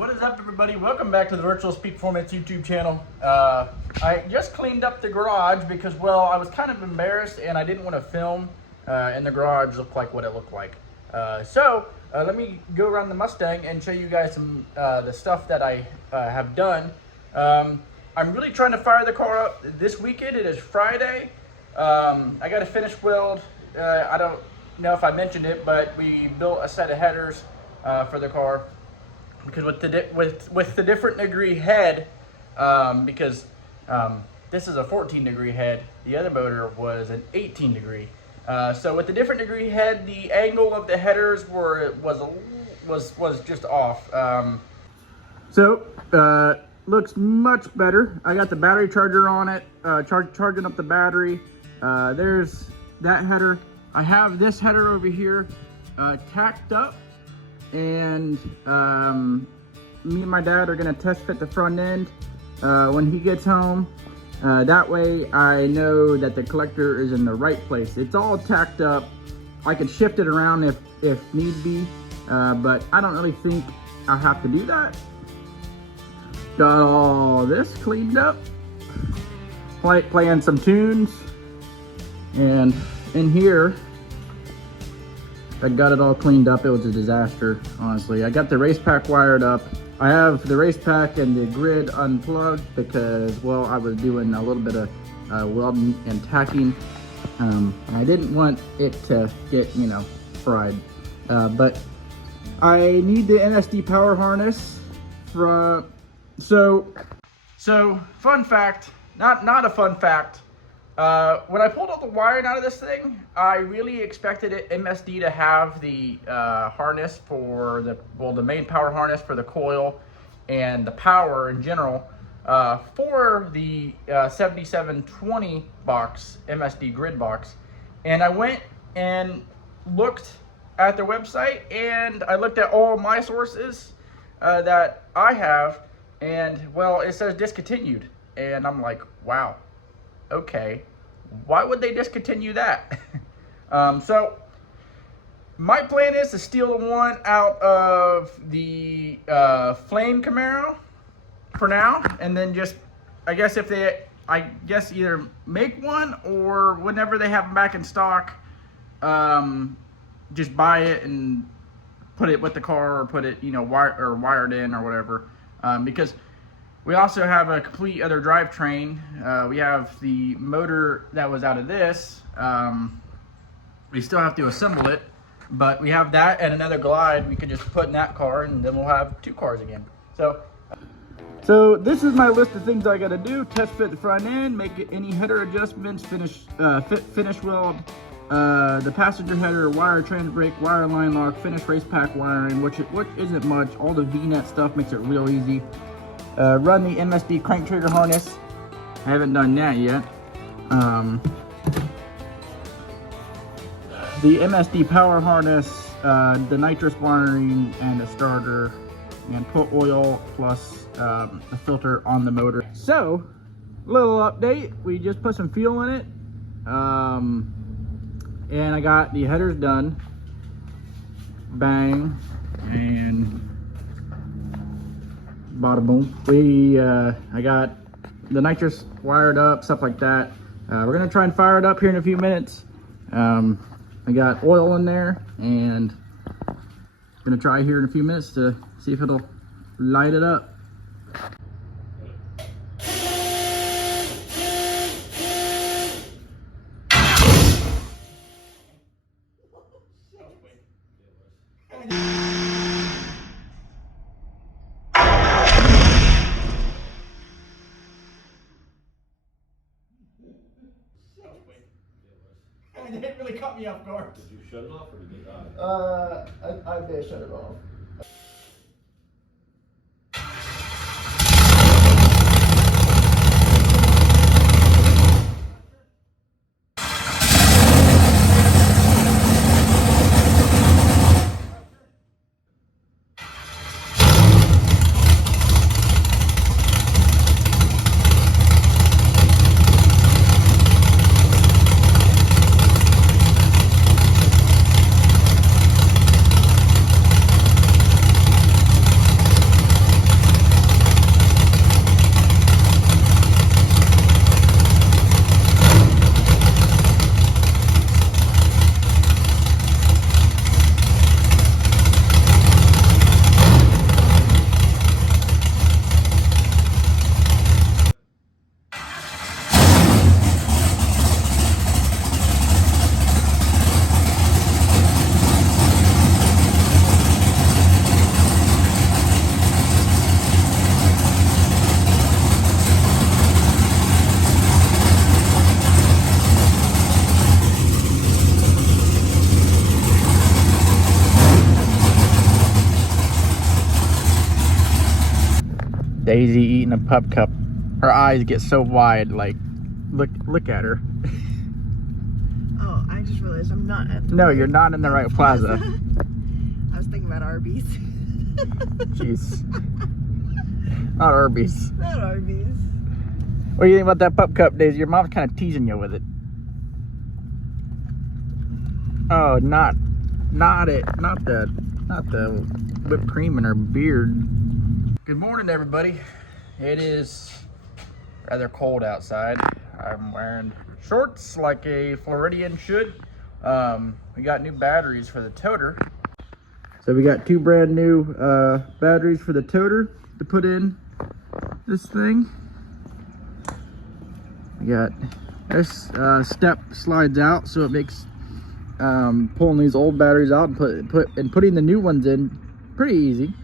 What is up, everybody? Welcome back to the Virtual Speed Performance YouTube channel. I just cleaned up the garage because, well, I was kind of embarrassed and I didn't want to film in the garage look like what it looked like. Let me go around the Mustang and show you guys some the stuff that I have done. I'm really trying to fire the car up this weekend. It is Friday. I got a finish weld. I don't know if I mentioned it, but we built a set of headers for the car. Because with the different degree head, this is a 14 degree head, the other motor was an 18 degree. So with the different degree head, the angle of the headers was just off. Looks much better. I got the battery charger on it, charging up the battery. There's that header. I have this header over here tacked up. And me and my dad are gonna test fit the front end when he gets home. That way I know that the collector is in the right place. It's all tacked up. I could shift it around if need be, but I don't really think I have to do that. Got all this cleaned up, playing some tunes, and in here I got it all cleaned up. It was a disaster, honestly. I got the race pack wired up. I have the race pack and the grid unplugged because, well, I was doing a little bit of welding and tacking. And I didn't want it to get, fried. But I need the MSD power harness from, so fun fact, not a fun fact. When I pulled all the wiring out of this thing, I really expected MSD to have the harness for the main power harness for the coil and the power in general for the 7720 box, MSD grid box. And I went and looked at their website and I looked at all my sources that I have, and well, it says discontinued. And I'm like, wow. Okay, why would they discontinue that? So my plan is to steal the one out of the Flame Camaro for now, and then just, I guess either make one or whenever they have them back in stock, just buy it and put it with the car or put it, wired in or whatever, because we also have a complete other drivetrain. We have the motor that was out of this. We still have to assemble it, but we have that and another Glide we can just put in that car, and then we'll have two cars again. So this is my list of things I gotta do: test fit the front end, make any header adjustments, finish weld the passenger header, wire trans brake, wire line lock, finish race pack wiring, which isn't much. All the V-net stuff makes it real easy. Run the MSD crank trigger harness. I haven't done that yet. The MSD power harness, the nitrous wiring, and the starter, and put oil plus a filter on the motor. So, little update. We just put some fuel in it, and I got the headers done. Bang, and bada boom. I got the nitrous wired up, stuff like that. We're gonna try and fire it up here in a few minutes. I got oil in there, and I'm gonna try here in a few minutes to see if it'll light it up. It didn't really cut me off guard. Did you shut it off or did it die? I did shut it off. Daisy eating a pup cup. Her eyes get so wide, like, look at her. Oh, I just realized I'm not at the No, right you're not in the right plaza. I was thinking about Arby's. Jeez. Not Arby's. Not Arby's. What do you think about that pup cup, Daisy? Your mom's kind of teasing you with it. Oh, not the whipped cream in her beard. Good morning, everybody. It is rather cold outside. I'm wearing shorts like a Floridian should. We got new batteries for the toter. So we got 2 brand new batteries for the toter to put in this thing. We got this step slides out, so it makes pulling these old batteries out and putting the new ones in pretty easy.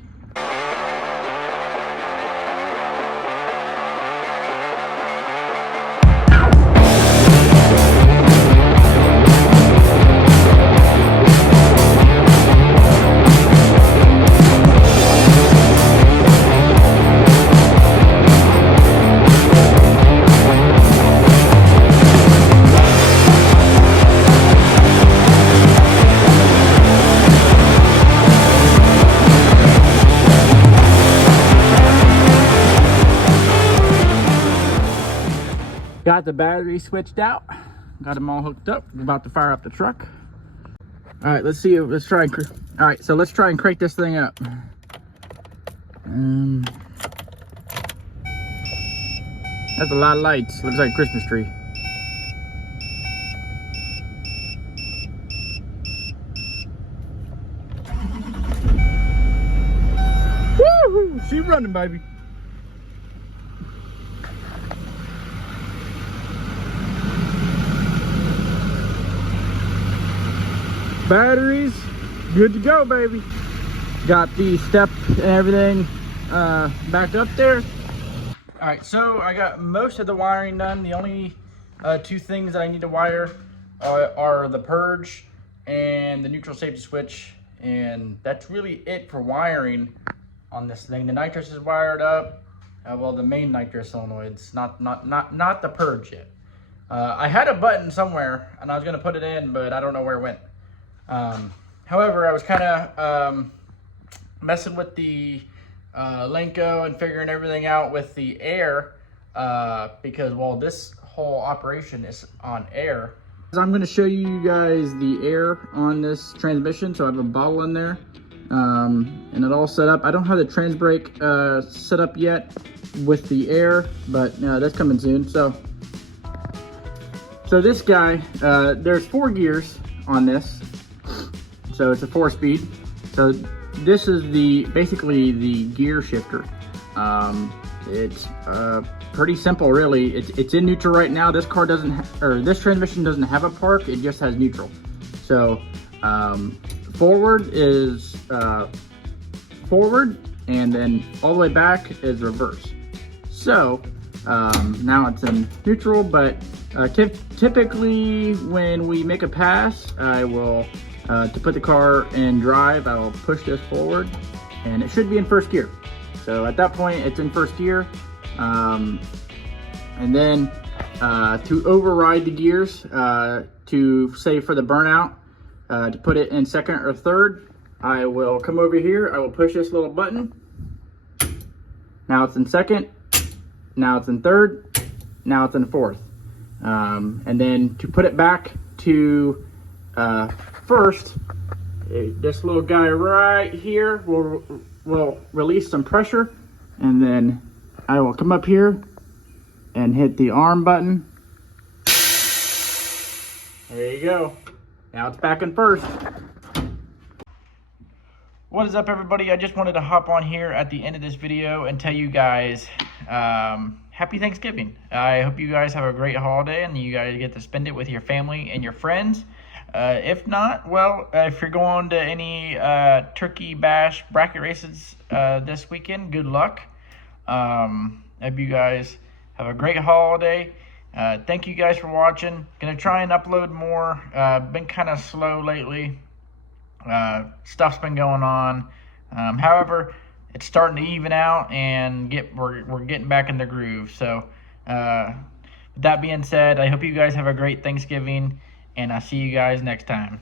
Got the battery switched out. Got them all hooked up. We're about to fire up the truck. All right, let's see. Let's try and. All right, so let's try and crank this thing up. That's a lot of lights. Looks like a Christmas tree. Woo! She running, baby. Batteries good to go, baby. Got the step and everything back up there. All right, so I got most of the wiring done. The only 2 things that I need to wire are the purge and the neutral safety switch, and that's really it for wiring on this thing. The nitrous is wired up. Well, the main nitrous solenoids, not the purge yet. I had a button somewhere and I was gonna put it in, but I don't know where it went. However, I was kind of messing with the lenco and figuring everything out with the air because, well, this whole operation is on air. I'm going to show you guys the air on this transmission. So I have a bottle in there and it all set up. I don't have the trans brake set up yet with the air, but that's coming soon. So this guy, there's 4 gears on this. So it's a 4-speed. So this is basically the gear shifter. It's pretty simple, really. It's in neutral right now. This car this transmission doesn't have a park. It just has neutral. So forward is forward, and then all the way back is reverse. So now it's in neutral, but typically when we make a pass, I will. To put the car in drive, I will push this forward and it should be in 1st gear. So at that point, it's in 1st gear. And then to override the gears, to say for the burnout, to put it in 2nd or 3rd, I will come over here, I will push this little button. Now it's in 2nd, now it's in 3rd, now it's in 4th. And then to put it back to 1st, this little guy right here will release some pressure, and then I will come up here and hit the arm button. There you go. Now it's back in 1st. What is up, everybody? I just wanted to hop on here at the end of this video and tell you guys happy Thanksgiving. I hope you guys have a great holiday and you guys get to spend it with your family and your friends. If not, well, if you're going to any turkey bash bracket races this weekend, good luck. Hope you guys have a great holiday. Thank you guys for watching. Gonna try and upload more. Been kind of slow lately. Stuff's been going on. However, it's starting to even out, and we're getting back in the groove. So with that being said, I hope you guys have a great Thanksgiving, and I'll see you guys next time.